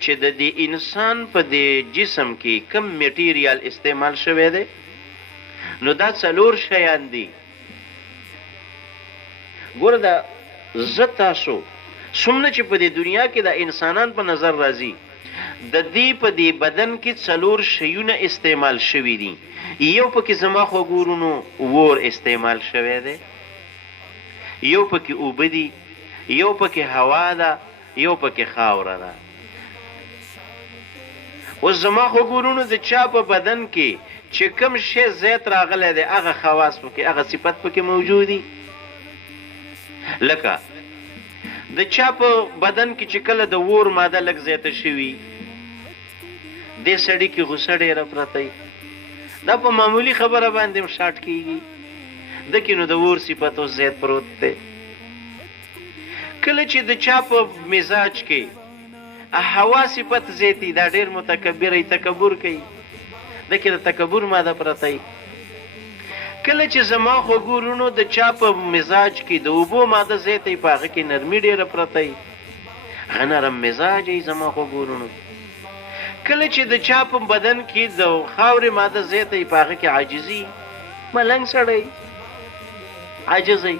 چې د دې انسان په دې جسم کې کم میټیریال استعمال شوی دی نو دا څلور شیان دي. ګوره دا زه تاسو څومره چې په دې دنیا کې د انسانان په نظر راځي د دې په دې بدن کې څلور شیونه استعمال شوي دي. یو پکې زما خوږورونو ور استعمال شوی دی، یو پکې اوبه دي، یو پکې هوا ده، یو پکې خاوره ده. اوس زما خوږورونو د چا په بدن کې چې کوم شی زیات راغلی دی هغه خواص پکې هغه صفت پکې موجود دي. لکه د چا په بدن کې چې کله د ور ماده لږ زیاته شوي دې سړي کې غوسه ډېره پرته وي، دا په معمولي خبره باندې هم شاټ کېږي، دکې نو د ور صفت اوس زیات پروت دی. کله چې د چا په مزاج کې هوا صفت زیاتی دا ډېر متکبر ای تکبر کوي، دکې د تکبر ماده پرته وي. کله چې زما خوږورونو د چا په مزاج کې د اوبو ماده زیاته په هغه کې نرمي ډېره پرته وي، هغه نرم مزاج ای زما خوږورونو. کله چې د چا په بدن کې د خاورې ماده زیاته په هغه کې عاجزي، ملنګ سړی عاجز ای.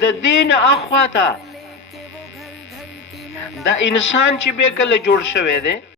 د دې نه اخواته دا انسان چې به کله جوړ شوی دی